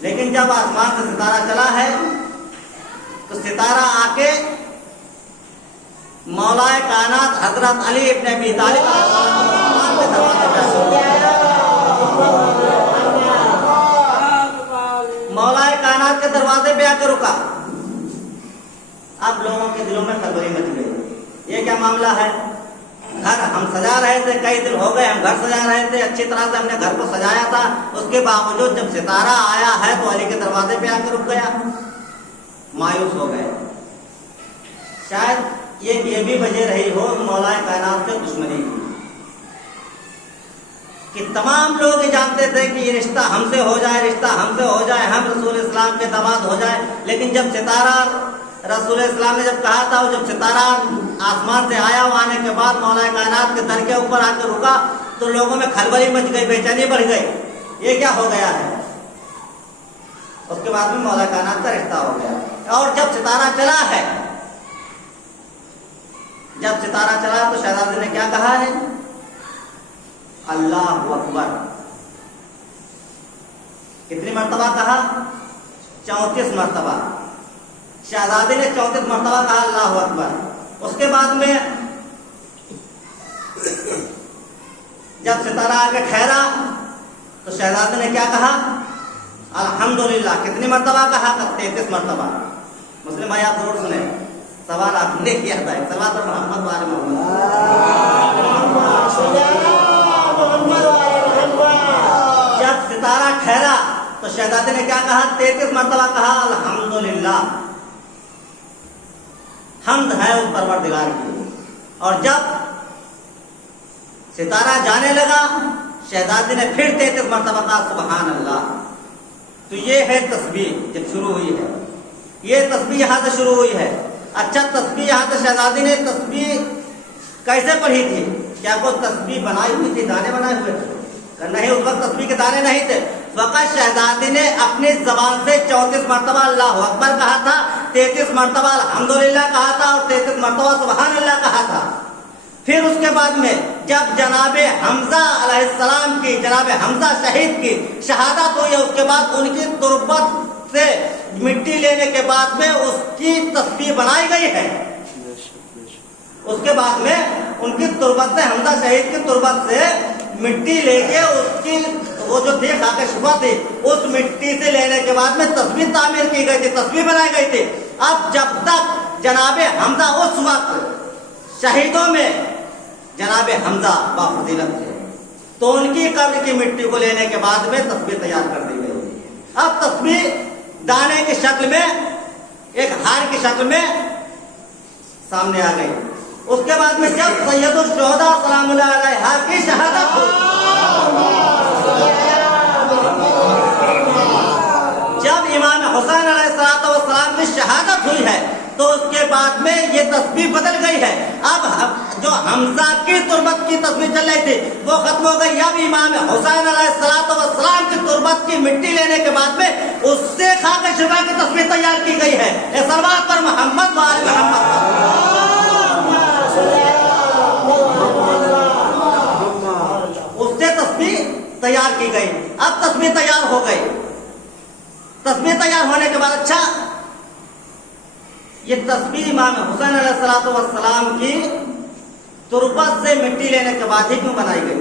لیکن جب آسمان سے ستارہ چلا ہے تو ستارہ آ کے مولا کائنات حضرت علی ابن ابی طالب علیہ السلام کے دروازے پہ مولا کائنات کے دروازے پہ آ کے رکا. اب لوگوں کے دلوں میں خلبلی مچ گئی. یہ کیا معاملہ ہے؟ گھر ہم سجا رہے تھے, کئی دن ہو گئے ہم گھر سجا رہے تھے, اچھی طرح سے ہم نے گھر کو سجایا تھا, اس کے باوجود جب ستارہ آیا ہے تو علی کے دروازے پہ آ کے رک گیا. مایوس ہو گئے. شاید یہ بھی وجہ رہی ہو مولا کائنات سے دشمنی کی, کہ تمام لوگ یہ جانتے تھے کہ یہ رشتہ ہم سے ہو جائے, رشتہ ہم سے ہو جائے, ہم رسول اسلام کے داماد ہو جائے. لیکن جب ستارہ رسول اسلام نے جب کہا تھا, وہ جب ستارہ آسمان سے آیا, وہ آنے کے بعد مولا کائنات کے در کے اوپر آ کے رکا تو لوگوں میں کھلبلی مچ گئی, بے چینی بڑھ گئی. یہ کیا ہو گیا ہے؟ اس کے بعد میں مولا کائنات کا رشتہ ہو گیا. اور جب ستارہ چلا ہے, جب ستارہ چلا تو شہزادے نے کیا کہا ہے؟ اللہ اکبر. کتنی مرتبہ کہا؟ 34 مرتبہ. شہزادے نے 34 مرتبہ کہا اللہ اکبر. اس کے بعد میں جب ستارہ آ کے ٹھہرا تو شہزادے نے کیا کہا؟ الحمدللہ. کتنی مرتبہ کہا؟ 33 مرتبہ. مسلم بھائی آپ ضرور سنیں, سوال آپ نے کیا تھا. سوال پر محمد والے محمد. جب ستارہ ٹھہرا تو شہزادے نے کیا کہا؟ 33 مرتبہ کہا الحمدللہ. حمد ہے اس پروردگار کی. اور جب ستارہ جانے لگا شہزادے نے پھر 33 مرتبہ کہا سبحان اللہ. تو یہ ہے تسبیح جب شروع ہوئی ہے, یہ تسبیح یہاں سے شروع ہوئی ہے. اچھا, تسبیح یہاں سے شہزادی نے تسبیح کیسے پڑھی تھی؟ کیا کوئی تسبیح بنائی ہوئی تھی, دانے بنائے ہوئے تھے؟ نہیں, اس وقت تسبیح کے دانے نہیں تھے. فقط شہزادی نے اپنی زبان سے 34 مرتبہ اللہ اکبر کہا تھا, 33 مرتبہ الحمدللہ کہا تھا, اور 33 مرتبہ سبحان اللہ کہا تھا. پھر اس کے بعد میں جب جناب حمزہ علیہ السلام کی, جناب حمزہ شہید کی شہادت ہوئی, اس کے بعد ان کی تربت سے مٹی لینے کے بعد میں اس کی تسبیح بنائی گئی ہے. اس کے بعد میں ان کی تربت سے, حمزہ شہید کی تربت سے مٹی لے کے اس کی وہ جو تھی خاک شفا تھی, اس مٹی سے لینے کے بعد میں تسبیح تعمیر کی گئی تھی, تسبیح بنائی گئی تھی. اب جب تک جناب حمزہ اس وقت شہیدوں میں جناب حمزہ بافضیلت تھے, تو ان کی قبر کی مٹی کو لینے کے بعد میں تسبیح تیار کر دی گئی. اب تسبیح دانے کی شکل میں, ایک ہار کی شکل میں سامنے آ گئی. اس کے بعد میں جب سید الشہداء سلام اللہ علیہ کی شہادت ہوئی, جب امام حسین علیہ السلام کی شہادت ہوئی ہے, تو اس کے بعد میں یہ تسبیح بدل گئی ہے. اب جو حمزہ کی تربت کی تسبیح چل رہی تھی وہ ختم ہو گئی. اب امام حسین علیہ السلام کی تربت کی مٹی لینے کے بعد میں اس سے خاک شفا کی تسبیح تیار کی گئی ہے. صلوات پر محمد وآل محمد. اس سے تسبیح تیار کی گئی. اب تسبیح تیار ہو گئی. تسبیح تیار ہونے کے بعد, اچھا یہ تسبیح امام حسین علیہ السلام کی تربت سے مٹی لینے کے بعد ہی کیوں بنائی گئی؟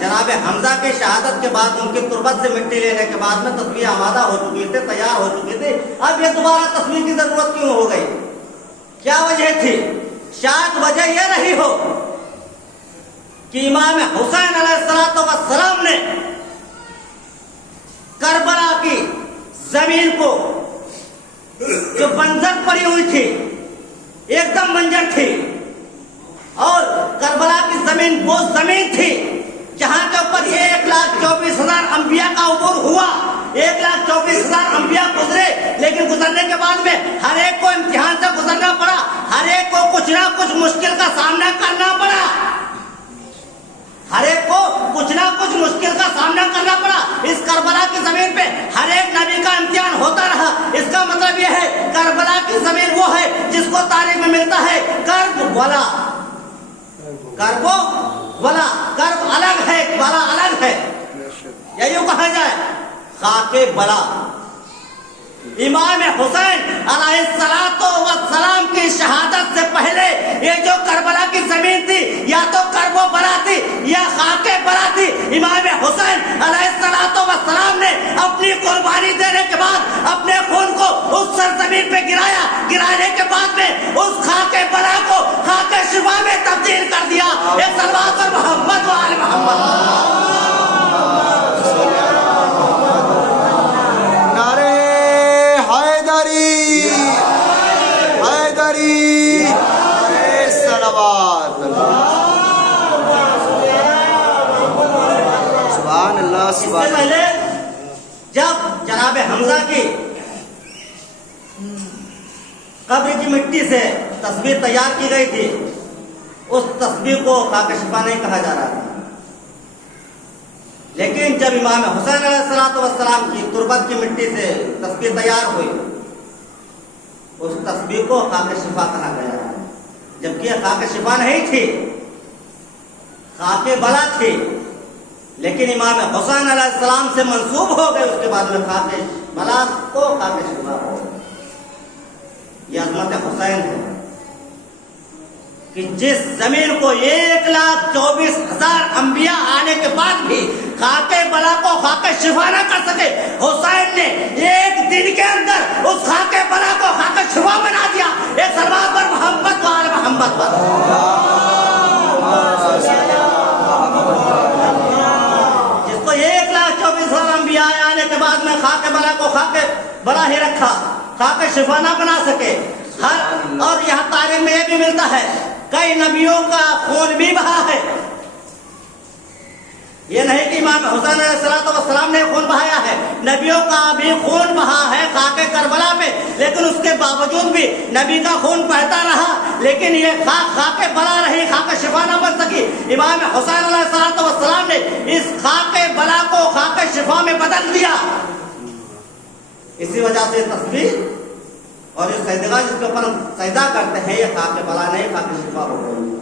جناب حمزہ کی شہادت کے بعد ان کی تربت سے مٹی لینے کے بعد میں تسبیح آمادہ ہو چکی تھی, تیار ہو چکی تھی. اب یہ دوبارہ تسبیح کی ضرورت کیوں ہو گئی؟ کیا وجہ تھی؟ شاید وجہ یہ رہی ہو کہ امام حسین علیہ السلام نے کربلا کی زمین کو, جو بنجر پڑی ہوئی تھی, ایک دم بنجر تھی, اور کربلا کی زمین وہ زمین تھی جہاں کے اوپر 1,24,000 انبیاء کا عبور ہوا. 1,24,000 انبیاء گزرے, لیکن گزرنے کے بعد میں ہر ایک کو امتحان سے گزرنا پڑا, ہر ایک کو کچھ نہ کچھ مشکل کا سامنا کرنا پڑا, ہر ایک کو کچھ نہ کچھ مشکل کا سامنا کرنا پڑا. اس کربلا کی زمین پہ ہر ایک نبی کا امتحان ہوتا رہا. اس کا مطلب یہ ہے کربلا کی زمین وہ ہے جس کو تاریخ میں ملتا ہے کرب ولا. کرب ولا, کرب الگ ہے, ولا الگ ہے, یا یوں کہا جائے خاک بلا. امام حسین علیہ السلام کی شہادت سے پہلے یہ جو کربلا کی زمین تھی یا تو کرب و بلا تھی یا خاک بلا تھی. امام حسین علیہ السلام نے اپنی قربانی دینے کے بعد اپنے خون کو اس سرزمین پہ گرانے کے بعد میں اس خاک بلا کو خاک شفا میں تبدیل کر دیا. ایک صلوات پر محمد و آل محمد. اس سے پہلے جب جناب حمزہ کی قبر کی مٹی سے تصویر تیار کی گئی تھی اس تصویر کو خاک شفا نہیں کہا جا رہا تھا. لیکن جب امام حسین علیہ السلام کی تربت کی مٹی سے تصویر تیار ہوئی اس تصویر کو خاک شفا کہا گیا, جبکہ خاک شفا نہیں تھی, خاک بلا تھی. لیکن امام حسین علیہ السلام سے منسوب ہو گئے, اس کے بعد میں خاک بلا کو خاک شفا ہو گئے. یہ عظمت حسین ہے کہ جس زمین کو 1,24,000 انبیاء آنے کے بعد بھی خاک بلا کو خاک شفا نہ کر سکے, حسین نے ایک دن کے اندر اس خاک بلا کو خاک شفا بنا دیا. ایک صلوات پر محمد و آل محمد پر. جس کو 1,24,000 انبیاء آنے کے بعد میں خاک بلا کو خاک بلا ہی رکھا, خاک شفا نہ بنا سکے. اور یہاں تاریخ میں یہ بھی ملتا ہے کئی نبیوں کا خون بھی بہا ہے. یہ نہیں کہ امام حسین علیہ السلام نے خون بہایا ہے, نبیوں کا بھی خون بہا ہے خاک کربلا پہ, لیکن اس کے باوجود بھی نبی کا خون بہتا رہا. لیکن یہ خاک بلا رہی, خاک شفا نہ بن سکی. امام حسین علیہ السلام نے اس خاک بلا کو خاک شفا میں بدل دیا. اسی وجہ سے تصویر اور یہ سجدہ جس کے اوپر ہم سجدہ کرتے ہیں یہ خاک بلا نہیں خاک شفا ہو گئی.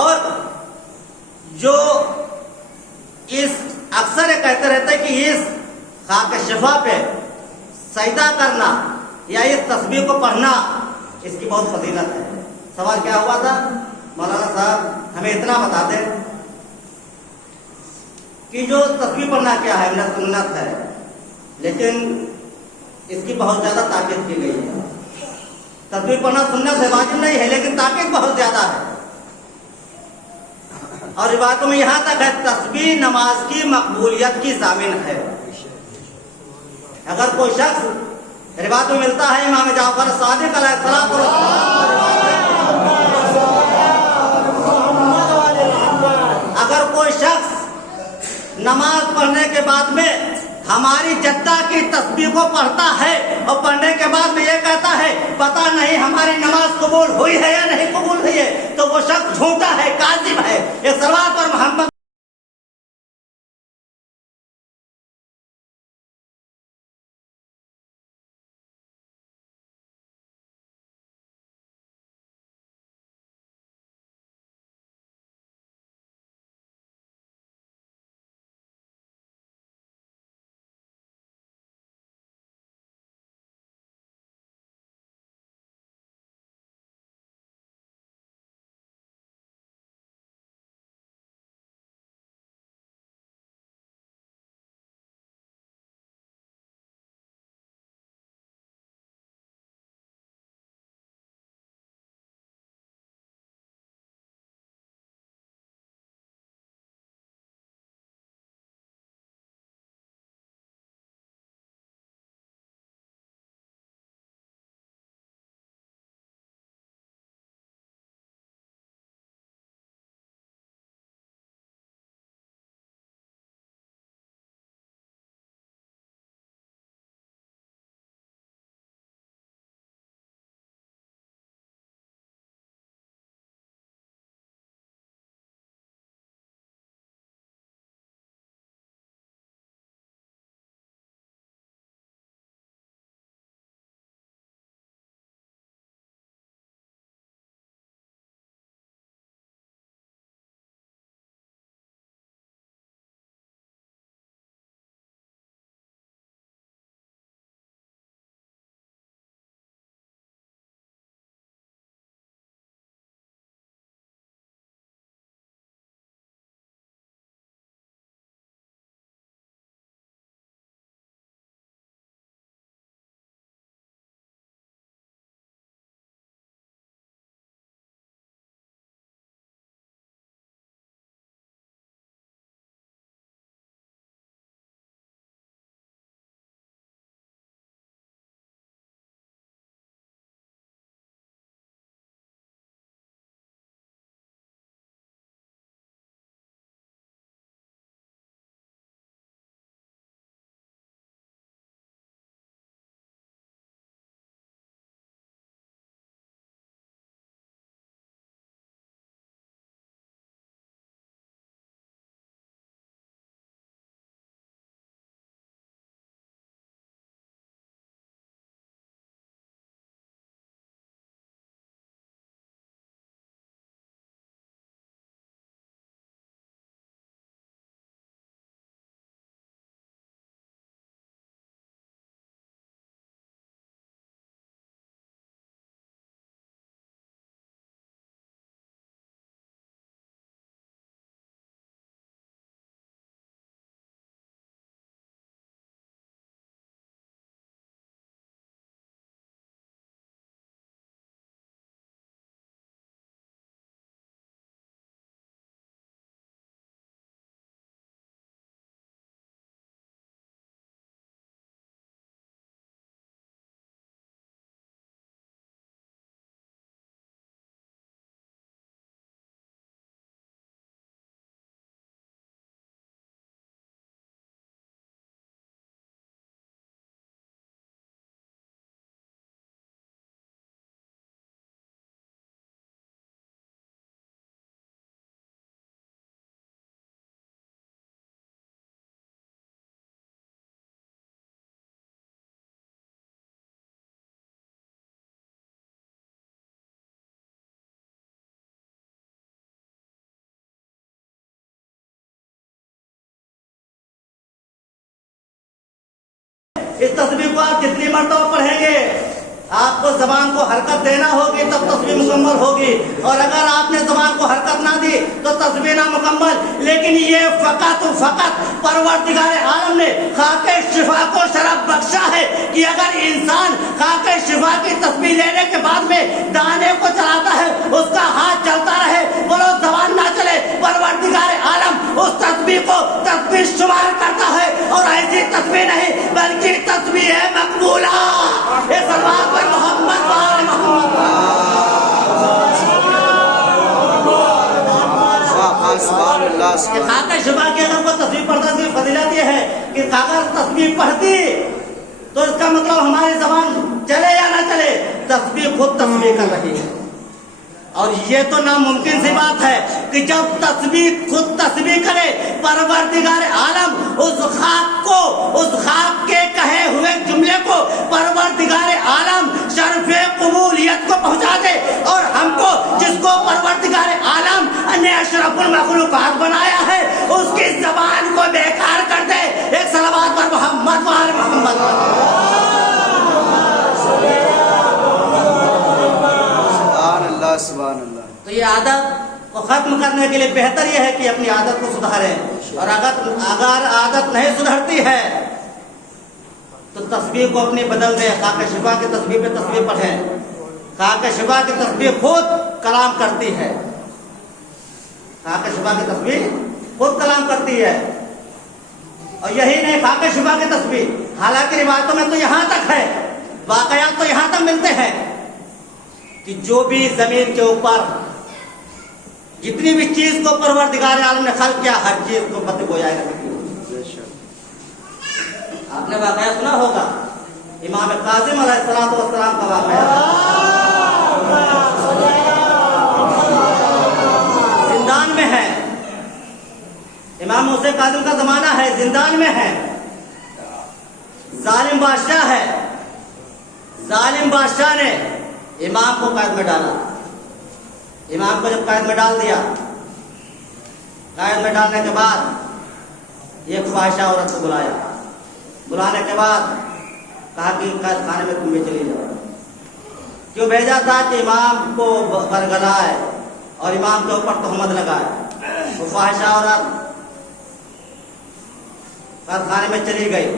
اور جو اس اکثر یہ کہتے رہتے کہ اس خاک شفا پہ سجدہ کرنا یا اس تصویر کو پڑھنا اس کی بہت فضیلت ہے. سوال کیا ہوا تھا مولانا صاحب ہمیں اتنا بتا دیں کہ جو تصویر پڑھنا کیا ہے, سنت ہے لیکن اس کی بہت زیادہ تاکید کی گئی ہے. تصویر پڑھنا سنت ہے, واجب نہیں ہے, لیکن تاکید بہت زیادہ ہے. اور روایتوں میں یہاں تک ہے تصویر نماز کی مقبولیت کی ضامن ہے. اگر کوئی شخص روایتوں میں ملتا ہے امام جعفر صادق علیہ السلام اگر کوئی شخص نماز پڑھنے کے بعد میں ہماری جدہ کی تصویر کو پڑھتا ہے اور پڑھنے کے بعد میں یہ کہتا ہے پتہ نہیں ہماری نماز قبول ہوئی ہے یا نہیں قبول ہوئی ہے, تو وہ شخص جھوٹا ہے, کاذب ہے. ایک صلوات پر محمد اس تسبیح کو آپ جتنی مرتبہ پڑھیں گے آپ کو زبان کو حرکت دینا ہوگی تب تسبیح مکمل ہوگی، اور اگر آپ نے زبان کو حرکت نہ دی تو تسبیح نہ مکمل۔ لیکن یہ فقط پروردگار عالم نے خاک شفا کو شرف بخشا ہے کہ اگر انسان خاک شفا کی تسبیح لینے کے بعد میں دانے کو چلاتا ہے اس کا ہاتھ چلتا رہے بولو زبان نہ چلے، پروردگار عالم اس تسبیح کو تسبیح شمار کرتا ہے، اور ایسی تسبیح نہیں بلکہ تسبیح ہے مقبولہ۔ اس بات پر محمد وآل محمد۔ خاکہ شفا کی اگر وہ تسبیح پڑھتا تو فضیلت یہ ہے کہ اگر تسبیح پڑھتی تو اس کا مطلب ہماری زبان چلے یا نہ چلے تسبیح خود تسبیح کر رہی ہے، اور یہ تو ناممکن سی بات ہے کہ جب تسبیح خود تسبیح کرے پروردگار عالم اس خاک کے کہے ہوئے جملے کو پروردگار عالم شرف قبولیت کو پہنچا دے، اور ہم کو جس کو پروردگار عالم نے اشرف المخلوقات بنایا ہے اس کی زبان کو بیکار کر دے۔ ایک صلوات پر محمد وآل محمد۔ سبحان اللہ۔ تو یہ عادت کو ختم کرنے کے لیے بہتر یہ ہے کہ اپنی عادت کو سدھاریں، اور اگر عادت نہیں سدھرتی ہے تو تسبیح کو اپنی بدل دیں، خاک شفا کی تسبیح پہ تسبیح پڑھیں۔ خاک شفا کی تسبیح خود کلام کرتی ہے، خاک شفا کی تسبیح خود کلام کرتی ہے، اور یہی نہیں خاک شفا کی تسبیح، حالانکہ روایتوں میں تو یہاں تک ہے، واقعات تو یہاں تک ملتے ہیں کہ جو بھی زمین کے اوپر جتنی بھی چیز کو پروردگار عالم نے خلق کیا ہر چیز کو بد گویا رکھتی ہے۔ آپ نے واقعہ سنا ہوگا امام کاظم علیہ السلام کا واقعہ، زندان میں ہے، امام موسیٰ کاظم کا زمانہ ہے، زندان میں ہے، ظالم بادشاہ ہے، ظالم بادشاہ نے امام کو قید میں ڈالا۔ امام کو جب قید میں ڈال دیا، قید میں ڈالنے کے بعد ایک فاحشہ عورت کو بلایا، بلانے کے بعد کہا کہ قید خانے میں تم بھی چلی جاؤ۔ کیوں بھیجا تھا؟ کہ امام کو برگلائے اور امام کے اوپر تہمت لگائے۔ وہ فاحشہ عورت قید خانے میں چلی گئی،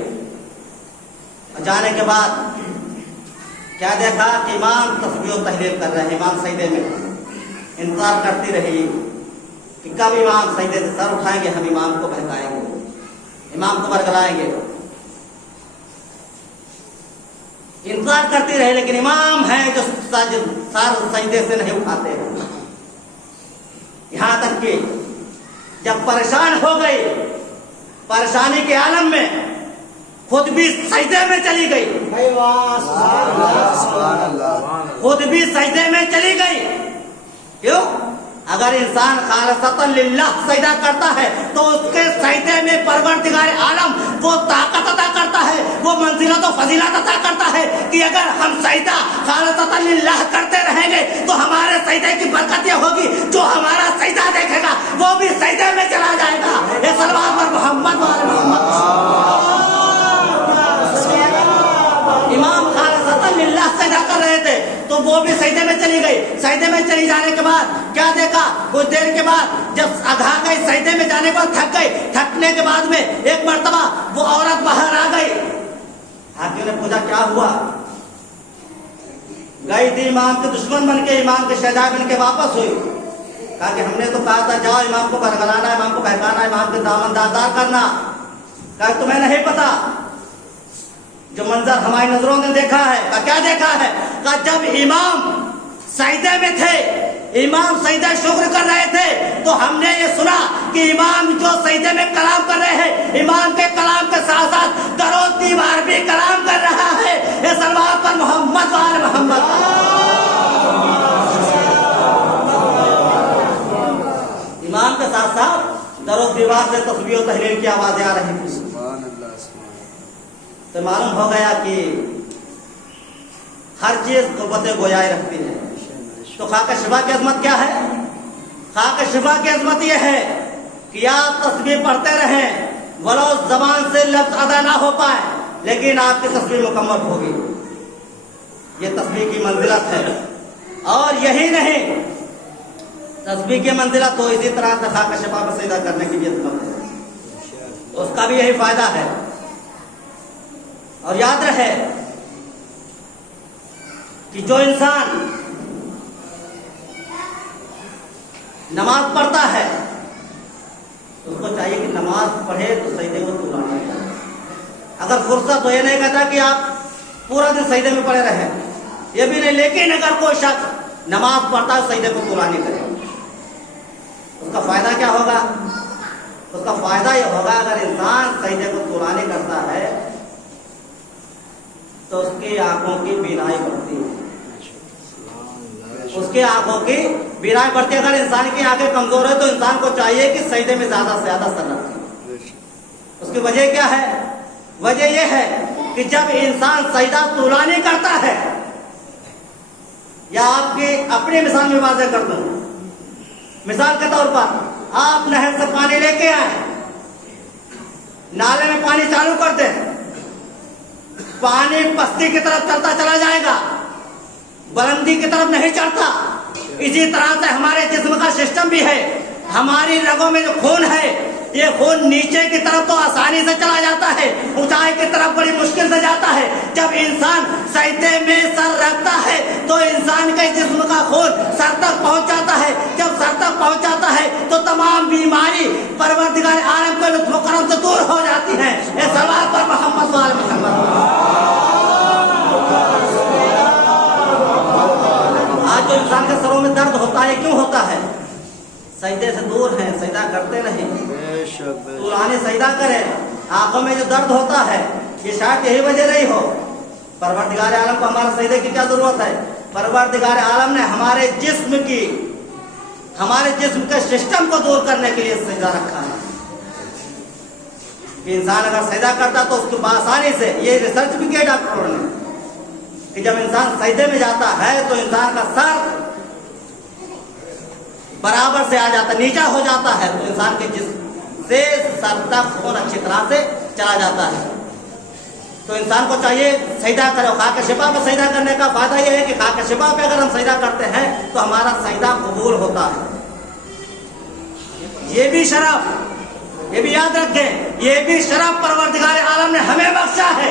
جانے کے بعد کیا دیکھا کہ امام تسبیح و تحلیل کر رہے ہیں، امام سجدے میں، انتظار کرتی رہی کہ کب امام سجدے سے سر اٹھائیں گے، ہم امام کو بہکائیں گے، امام کو برگلائیں گے، انتظار کرتی رہی، لیکن امام ہیں جو سر سجدے سے نہیں اٹھاتے ہیں۔ یہاں تک کہ جب پریشان ہو گئی، پریشانی کے عالم میں خود بھی سجدے میں چلی گئی، خود بھی سجدے میں چلی گئی۔ کیوں؟ اگر انسان خالصتاً للہ سجدہ کرتا ہے تو اس کے سجدے میں پروردگار عالم وہ طاقت عطا کرتا ہے، وہ منزلت و فضیلت عطا کرتا ہے کہ اگر ہم سجدہ خالصتاً للہ کرتے رہیں گے تو ہمارے سجدے کی برکت یہ ہوگی جو ہمارا سجدہ دیکھے گا وہ بھی سجدے میں چلا جائے گا۔ یہ صلوات پر محمد وآل محمد۔ امام خالصتاً للہ سجدہ کر رہے تھے تو وہ بھی سجدے میں چلی گئی۔ سجدے میں چلی جانے کے بعد کیا دیکھا؟ کچھ دیر کے بعد جب اگا گئی، سجدے میں جانے کے بعد تھک گئی، تھکنے کے بعد میں ایک مرتبہ وہ عورت باہر آ گئی۔ حاکم نے پوچھا کیا ہوا؟ گئی تھی امام کے دشمن بن کے، امام کے شہزادہ بن کے واپس ہوئی، کہا کہ ہم نے تو کہا تھا جاؤ امام کو برگلانا، امام کو بہکانا، امام کے دامن دار کرنا، کہا تمہیں نہیں پتا جو منظر ہماری نظروں نے دیکھا ہے۔ کہا کیا دیکھا ہے؟ کہا جب امام سجدے میں تھے، امام سجدہ شکر کر رہے تھے تو ہم نے یہ سنا کہ امام جو سجدے میں کلام کر رہے ہیں، امام کے کلام کے ساتھ ساتھ در و دیوار بھی کلام کر رہا ہے۔ یہ صلوات پر محمد وآل محمد۔ امام کے ساتھ ساتھ در و دیوار سے تسبیح و تحلیل کی آوازیں آ رہی تھی۔ تو معلوم ہو گیا کہ ہر چیز قوت گویائی رکھتی ہے۔ تو خاک شفا کی عظمت کیا ہے؟ خاک شفا کی عظمت یہ ہے کہ آپ تسبیح پڑھتے رہیں، ولو زبان سے لفظ ادا نہ ہو پائے، لیکن آپ کی تسبیح مکمل ہوگی. یہ تسبیح کی منزلت ہے. اور یہی نہیں، تسبیح کی منزلت تو اسی طرح سے خاک شفا پر سجدہ کرنے کی بھی عظمت ہے، اس کا بھی یہی فائدہ ہے. اور یاد رہے کہ جو انسان نماز پڑھتا ہے اس کو چاہیے کہ نماز پڑھے تو سجدے کو طولانہ کرے. اگر فرصت تو یہ نہیں کہتا کہ آپ پورا دن سجدے میں پڑے رہیں، یہ بھی نہیں، لیکن اگر کوئی شخص نماز پڑھتا ہے سجدے کو طولانہ کرے، اس کا فائدہ کیا ہوگا؟ اس کا فائدہ یہ ہوگا اگر انسان سجدے کو طولانہ کرتا ہے تو اس کی آنکھوں کی بینائی بڑھتی ہے. اس کی آنکھوں کی بینائی بڑھتی ہے. اگر انسان کی آنکھیں کمزور ہے تو انسان کو چاہیے کہ سجدے میں زیادہ سے زیادہ سر رکھے. اس کی وجہ کیا ہے؟ وجہ یہ ہے کہ جب انسان سجدہ طولانہ کرتا ہے، یا آپ کی اپنی مثال میں واضح کر دوں، مثال کے طور پر آپ نہر سے پانی لے کے آئے، نالے میں پانی چالو کر دیں، پانی پستی کی طرف چلتا چلا جائے گا، بلندی کی طرف نہیں چڑھتا. اسی طرح سے ہمارے جسم کا سسٹم بھی ہے. ہماری رگوں میں جو خون ہے، یہ خون نیچے کی طرف تو آسانی سے چلا جاتا ہے، اونچائی کی طرف بڑی مشکل سے جاتا ہے. جب انسان سجدے میں سر رکھتا ہے تو انسان کے جسم کا خون سر تک پہنچ جاتا ہے. جب سر تک پہنچ جاتا ہے تو تمام بیماری پروردگار عالم کے لطف و کرم سے دور ہو جاتی ہیں. یہ صلوات پر محمد وآل محمد. آج جو انسان کے سروں میں درد ہوتا ہے، کیوں ہوتا ہے؟ سجدے سے دور ہیں، سجدہ کرتے نہیں. طولانہ سجدہ کریں. آنکھوں میں جو درد ہوتا ہے یہ شاید یہی وجہ نہیں ہو. پروردگار عالم کو ہمارے سجدے کی کیا ضرورت ہے؟ پروردگار عالم نے ہمارے جسم کے سسٹم کو دور کرنے کے لیے سجدہ رکھا ہے. کہ انسان اگر سجدہ کرتا تو اس کو بآسانی سے، یہ ریسرچ بھی کیا ڈاکٹروں نے، کہ جب انسان سجدے میں جاتا ہے تو انسان کا سر برابر سے آ جاتا ہے، نیچا ہو جاتا ہے، تو انسان کے جسم سے سر تک خون اچھی طرح سے چلا جاتا ہے. تو انسان کو چاہیے سجدہ کرے. خاک شفا پہ سجدہ کرنے کا فائدہ یہ ہے کہ خاک شفا پہ اگر ہم سجدہ کرتے ہیں تو ہمارا سجدہ قبول ہوتا ہے. یہ بھی شرف، یہ بھی یاد رکھیں، یہ بھی شرف پروردگار عالم نے ہمیں بخشا ہے.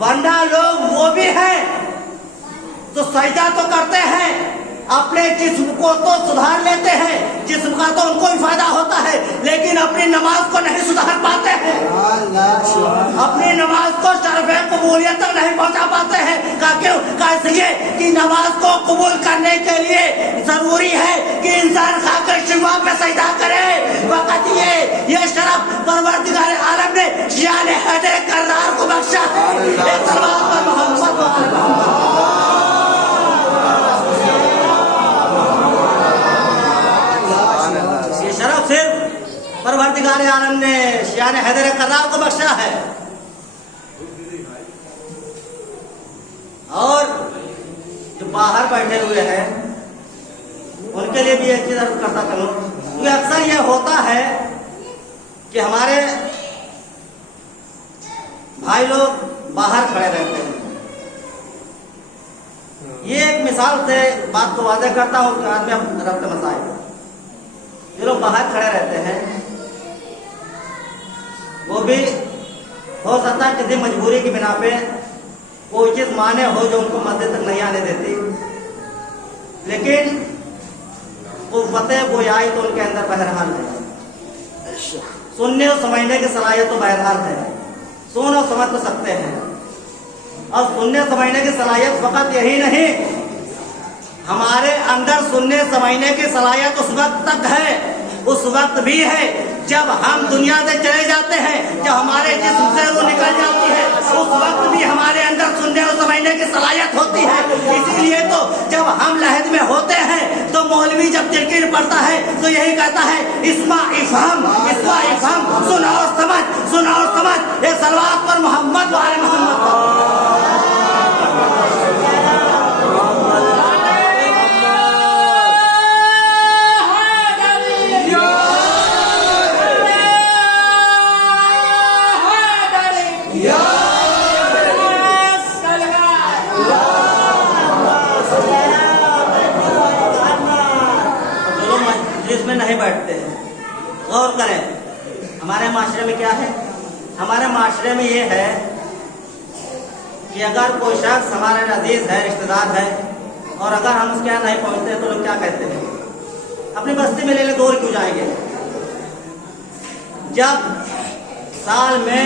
ورنہ لوگ وہ بھی ہیں تو سجدہ تو کرتے ہیں، اپنے جسم کو تو سدھار لیتے ہیں، جسم کا تو ان کو بھی فائدہ ہوتا ہے، لیکن اپنی نماز کو نہیں سدھار پاتے ہیں، اپنی نماز کو شرف قبولیت تک نہیں پہنچا پاتے ہیں. کیوں؟ اس لیے کہ نماز کو قبول کرنے کے لیے ضروری ہے کہ انسان خاک شفا پہ سجدہ کرے. وقت یہ شرف پروردگار عالم نے شیان حیدر کرار کو بخشا ہے. صلوات پر محمد وآل محمد. پروردگار عالم نے شیان حیدر کرار کو بخشا ہے. اور جو باہر بیٹھے ہوئے ہیں ان کے لیے بھی ایک چیز عرض کرتا چلوں، کیونکہ اکثر یہ ہوتا ہے کہ ہمارے بھائی لوگ باہر کھڑے رہتے ہیں. یہ ایک مثال سے بات کو واضح کرتا ہوں، اس کے بعد میں ہم ربط مسائل. یہ لوگ باہر کھڑے رہتے ہیں، وہ بھی ہو سکتا ہے کسی مجبوری کی بنا پہ کوئی چیز مانے ہو جو ان کو مسجد تک نہیں آنے دیتی، لیکن قوت گویائی تو ان کے اندر بہرحال ہے. سننے اور سمجھنے کی صلاحیت تو بہرحال ہے، سن اور سمجھ تو سکتے ہیں. اور سننے سمجھنے کی صلاحیت فقط یہی نہیں، ہمارے اندر سننے سمجھنے کی صلاحیت اس وقت تک ہے، اس وقت بھی ہے جب ہم دنیا سے چلے جاتے ہیں، جب ہمارے جسم سے روح نکل جاتی ہے، اس وقت بھی ہمارے اندر سننے اور سمجھنے کی صلاحیت ہوتی ہے. اسی لیے تو جب ہم لحد میں ہوتے ہیں تو مولوی جب تلقین پڑھتا ہے تو یہی کہتا ہے اسمع افہم، اسمع افہم، سنا اور سمجھ، سنا اور سمجھ. یہ صلوات پر محمد وآل محمد. یا کہتے ہیں؟ غور کریں، ہمارے معاشرے میں کیا ہے؟ ہمارے معاشرے میں یہ ہے کہ اگر کوئی شخص ہمارے عزیز ہے، رشتہ دار ہے، اور اگر ہم اس کے یہاں نہیں پہنچتے تو لوگ کیا کہتے ہیں؟ اپنی بستی میں لینے دور کیوں جائیں گے؟ جب سال میں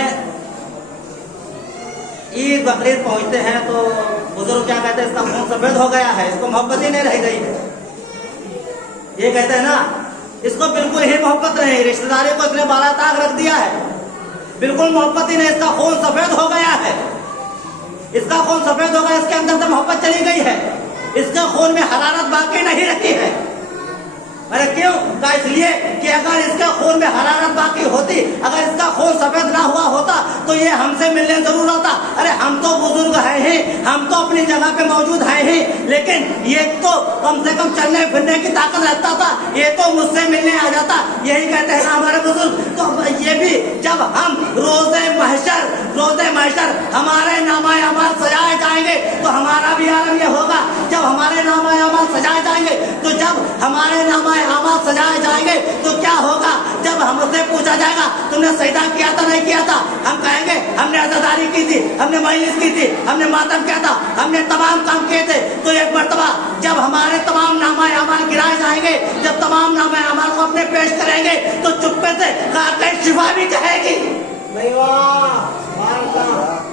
عید بقرعید پہنچتے ہیں تو بزرگ کیا کہتے ہیں؟ اس کا خون سفید ہو گیا ہے، اس کو محبت ہی نہیں رہ گئی ہے. یہ کہتے ہیں نا، اس کو بالکل ہی محبت نہیں، رشتہ داری کو اس نے بالا طاق رکھ دیا ہے، بالکل محبت ہی نہیں، اس کا خون سفید ہو گیا ہے، اس کا خون سفید ہو گیا، اس کے اندر سے محبت چلی گئی ہے، اس کے خون میں حرارت باقی نہیں رہتی ہے. ارے کیوں؟ کہا اس لیے کہ اگر اس کے خون میں حرارت باقی ہوتی، اگر اس کا خون سفید نہ ہوا ہوتا تو یہ ہم سے ملنے ضرور آتا. ارے ہم تو بزرگ ہیں ہی، ہم تو اپنی جگہ پہ موجود ہیں ہی، لیکن یہ تو کم سے کم چلنے پھرنے کی طاقت رکھتا تھا، یہ تو مجھ سے ملنے آ جاتا. یہی کہتے ہیں نا ہمارے بزرگ. تو یہ بھی جب ہم روز محشر ہمارے نامہ اعمال سجائے جائیں گے تو ہمارا بھی عالم یہ ہوگا. جب ہمارے نامہ اعمال سجائے جائیں گے تو جب ہمارے نامہ اعمال سجائے جائیں گے تو کیا ہوگا؟ جب ہم سے پوچھا جائے گا تم نے سجدہ کیا تھا نہیں کیا تھا، ہم کہیں گے ہم نے عزاداری کی تھی، ہم نے مجلس کی تھی، ہم نے ماتم کیا تھا، ہم نے تمام کام کیے تھے. تو ایک مرتبہ جب ہمارے تمام نامہ اعمال گرائے جائیں گے، جب تمام نامہ اعمال کو اپنے پیش کریں گے تو چپے سے خاکِ شفا بھی کہے گی.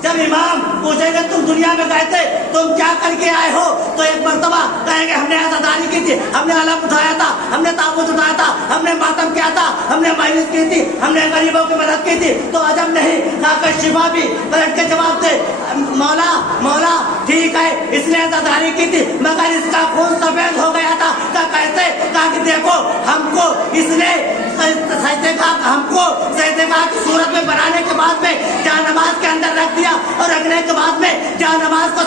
جب امام پوچھیں گے تم دنیا میں گئے تھے، تم کیا کر کے آئے ہو، تو ایک مرتبہ کہیں گے ہم نے عزاداری کی تھی، ہم نے علم اٹھایا تھا، ہم نے تابوت اٹھایا تھا، ہم نے ماتم کیا تھا، ہم نے مجلس کی تھی، ہم نے غریبوں کی مدد کی تھی. تو عجب نہیں، خاکِ شفا بھی پلٹ کے جواب دے مولا ٹھیک ہے اس نے عزاداری کی تھی مگر اس کا خون سفید ہو گیا تھا. کہتے کہا کہ دیکھو ہم کو اس نے سجدے کا کی صورت میں بنانے کے بعد میں جہاں نماز کے اندر رکھ دیا، اور رکھنے کے بعد میں جہاں نماز کو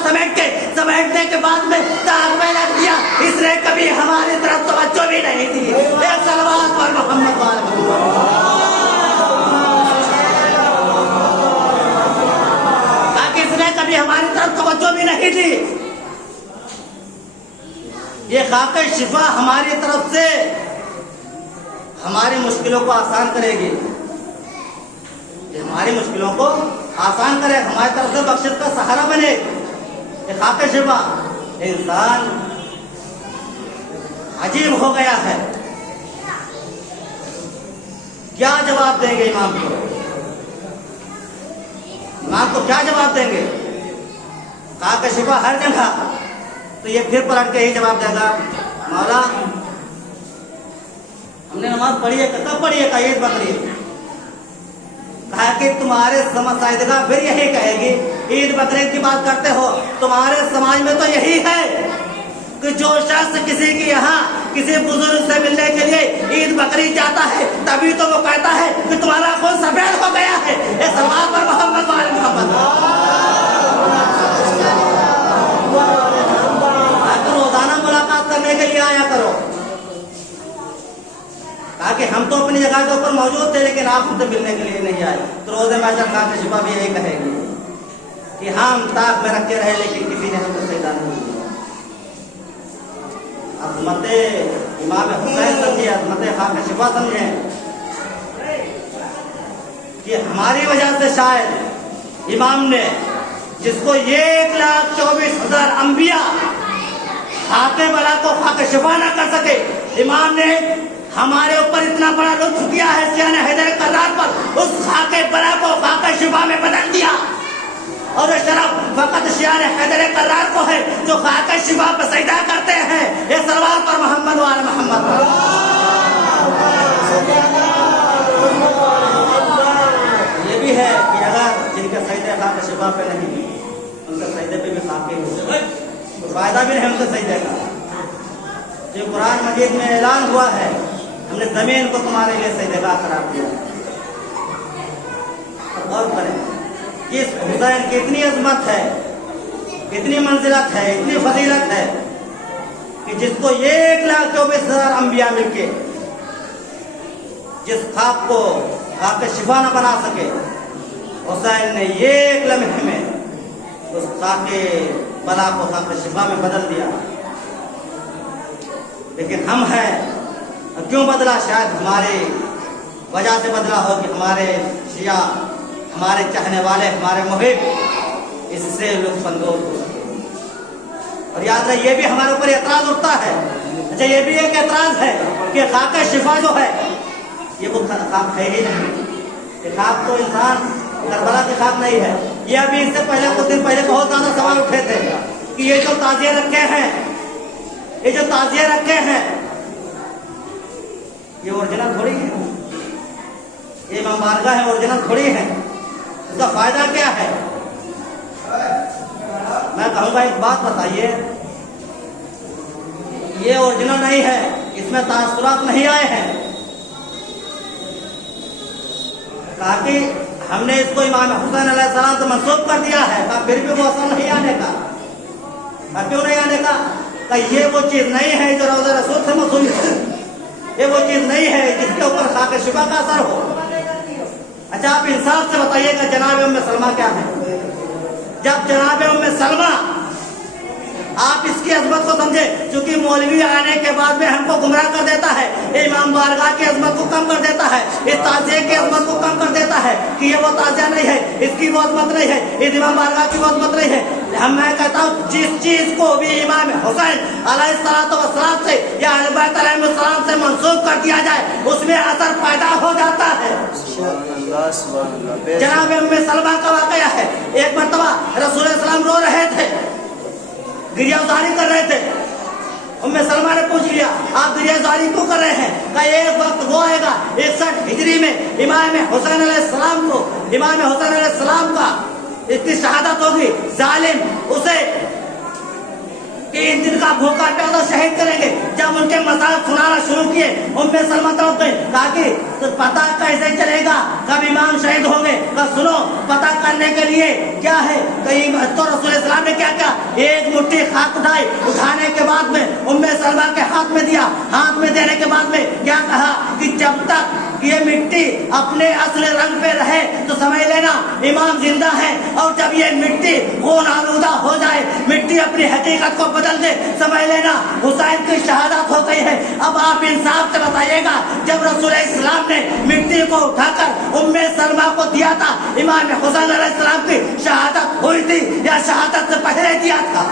سمیٹنے کے بعد میں تاغ میں رکھ دیا. اس نے کبھی ہماری طرف توجہ بھی نہیں دی. ایک صلوات پر محمد تاکہ اس نے کبھی ہماری طرف توجہ بھی نہیں دی. یہ خاکِ شفا ہماری طرف سے ہماری مشکلوں کو آسان کرے گی، یہ ہماری مشکلوں کو آسان کرے، ہماری طرف سے بخشش کا سہارا بنے. یہ خاکِ شفا. انسان عجیب ہو گیا ہے. کیا جواب دیں گے امام کو؟ امام کو کیا جواب دیں گے؟ خاکِ شفا ہر جگہ. تو یہ پھر پلٹ کے ہی جواب دے گا مولا ہم نے نماز پڑھی ہے، کب پڑھی ہے؟ عید بقرعید. کہا کہ تمہارے سائدگاہ پھر یہی کہے گی عید بقرعید کی بات کرتے ہو، تمہارے سماج میں تو یہی ہے کہ جو شخص کسی کے یہاں کسی بزرگ سے ملنے کے لیے عید بقرعید جاتا ہے تبھی تو وہ کہتا ہے کہ تمہارا خون سفید ہو گیا ہے. اس سوال پر محمد روزانہ ملاقات کرنے کے لیے آیا کرو. کہا کہ ہم تو اپنی جگہ کے اوپر موجود تھے لیکن آپ ہم سے ملنے کے لیے نہیں آئے. تو روز محشر خاکِ شفا بھی یہی کہے گی کہ ہم طاق میں رکھے رہے لیکن کسی نے ہم کو سجدہ نہیں کیا. عظمت امام حسین سمجھے، عظمت خاکِ شفا سمجھیں کہ ہماری وجہ سے شاید امام نے جس کو 1,24,000 انبیاء خاکِ بلا کو خاکِ شفا نہ کر سکے، امام نے ہمارے اوپر اتنا بڑا لطف کیا ہے سیان حیدر کرار پر، اس خاکِ بلا کو خاکِ شفا میں بدل دیا. اور یہ شرف فقط سیان حیدر کرار کو ہے جو خاکِ شفا پہ سجدہ کرتے ہیں. یہ سلوات پر محمد وعلی محمد. یہ بھی ہے کہ اگر جن کے سجدے خاکِ شفا پہ نہیں، ان کے سجدے پہ بھی خاکِ ہو تو فائدہ بھی نہیں ان کے سجدے کا. جو قرآن مجید میں اعلان ہوا ہے ہم نے زمین کو تمہارے لیے سجدگاہ قرار دیا. غور کریں کہ اس حسین کی اتنی عظمت ہے، اتنی منزلت ہے، اتنی فضیلت ہے کہ جس کو 1,24,000 انبیاء مل کے جس خاک کو خاکِ شفا نہ بنا سکے، حسین نے ایک لمحے میں اس خاکِ بلا کو خاکِ شفا میں بدل دیا. لیکن ہم ہیں کیوں بدلا؟ شاید ہماری وجہ سے بدلا ہو کہ ہمارے شیعہ، ہمارے چاہنے والے، ہمارے محب اس سے لطف اندوز ہو سکے۔ اور یاد رہے یہ بھی ہمارے اوپر اعتراض اٹھتا ہے۔ اچھا یہ بھی ایک اعتراض ہے کہ خاک شفا جو ہے یہ وہ خاک ہے ہی نہیں، کہ خاک تو انسان کربلا کی خاک نہیں ہے۔ یہ ابھی اس سے پہلے کچھ دن پہلے بہت زیادہ سوال اٹھے تھے کہ یہ جو تعزیے رکھے ہیں، یہ جو تعزیے رکھے ہیں یہ اوریجنل تھوڑی ہے، یہ امام بارگاہ ہے، اوریجنل تھوڑی ہے، اس کا فائدہ کیا ہے؟ میں کہوں گا ایک بات بتائیے، یہ اوریجنل نہیں ہے، اس میں تاثرات نہیں آئے ہیں، کہا کہ ہم نے اس کو امام حسین علیہ السلام سے منسوب کر دیا ہے، کہا پھر بھی وہ اثر نہیں آنے کا، کہا کیوں نہیں آنے کا؟ کہ یہ وہ چیز نہیں ہے جو روضہ رسول سے منسوب ہے، یہ وہ چیز نہیں ہے جس کے اوپر خاک شفا کا اثر ہو۔ اچھا آپ انصاف سے بتائیے کہ جناب ام سلمہ کیا ہے؟ جب جناب ام سلمہ، آپ اس کی عظمت کو سمجھے، چونکہ مولوی آنے کے بعد میں ہم کو گمراہ کر دیتا ہے، امام بارگاہ کی عظمت کو کم کر دیتا ہے، اس تعزیے کی عظمت کو کم کر دیتا ہے کہ یہ وہ تعزیہ نہیں ہے، اس کی وہ عظمت نہیں ہے، اس امام بارگاہ کی وہ عظمت نہیں ہے۔ میں کہتا ہوں جس چیز کو بھی امام حسین علیہ السلام سے یا اہل بیت علیہ السلام سے منسوب کر دیا جائے اس میں اثر پیدا ہو جاتا ہے۔ جناب ام سلمہ کا واقعہ ہے، ایک مرتبہ رسول السلام رو رہے تھے، گریہ زاری کر رہے تھے، ام سلمہ نے پوچھ لیا آپ گریہ زاری کیوں کر رہے ہیں؟ کہ ایک وقت وہ آئے گا 61 ہجری میں امام حسین علیہ السلام کو، امام حسین علیہ السلام کا اس کی شہادت ہوگی، ظالم اسے 3 دن کا بھوکا پیاسا شہید کریں گے۔ جب ان کے مسائل سنانا شروع کیے ام سلمہ طرف گئے، کہا کہ تو پتہ کیسے چلے گا کب امام شہید ہوں گے؟ کہا سنو پتہ کرنے کے لیے کیا ہے؟ تو رسول السلام نے کیا کیا؟ ایک مٹھی خاک اٹھائی، اٹھانے کے بعد میں ام سلمہ کے ہاتھ میں دیا، ہاتھ میں دینے کے بعد میں کیا کہا کہ جب تک یہ مٹی اپنے اصل رنگ پہ رہے تو سمجھ لینا امام زندہ ہے، اور جب یہ مٹی خون آلودہ ہو جائے، مٹی اپنی حقیقت کو بدل دے، سمجھ لینا حسین کی شہادت ہو گئی ہے۔ اب آپ انصاف سے بتائیے گا جب رسول اسلام نے مٹی کو اٹھا کر ام سلمہ کو دیا تھا، امام حسین علیہ السلام کی شہادت ہوئی تھی یا شہادت سے پہلے دیا تھا؟